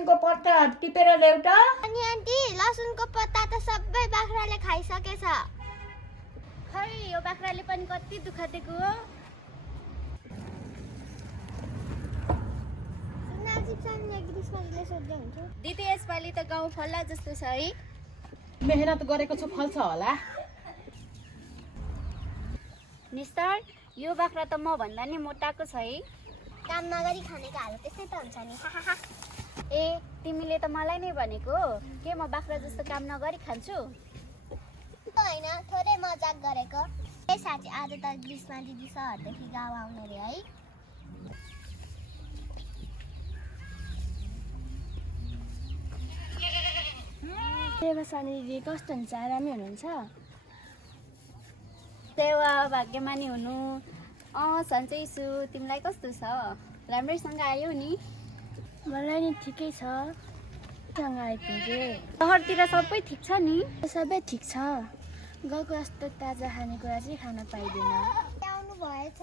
लसुनको पत्ता टिपेर ल्याउ त। अनि आन्टी लसुनको पत्ता त सबै बाख्राले खाइसकेछ। खै यो बाख्राले पनि कति दुःख दिएको हो। दिदी यसपालि त गाउँ फल्ला जस्तो छ है। मेहनत गरेको छु फल्छ होला। निस्तर यो बाख्रा त म भन्दा नि मोटाको छ है। काम नगरी खानेको हाल त्यस्तै त हुन्छ नि। ए तिमीले त मलाई नै भनेको के म बाख्रा जस्तो काम नगरी खान्छु? होइन थोरै मजाक गरेको। ए साथी आज त ग्रीष्मा दिदी सहरदेखि गाउँ आउने रे है। देवसानी दिदी कस्तो हुन्छ? आरामै हुनुहुन्छ? सेवा भाग्यमानी हुनु। सन्चै छु। तिमीलाई कस्तो छ? राम्रैसँग आयो नि? मलाई नि ठिकै छ। सँग आइपुगे। सहरतिर सबै ठिक छ नि? सबै ठिक छ। गाउँको जस्तो ताजा खानेकुरा चाहिँ खान पाइँदैन। आउनु भएछ।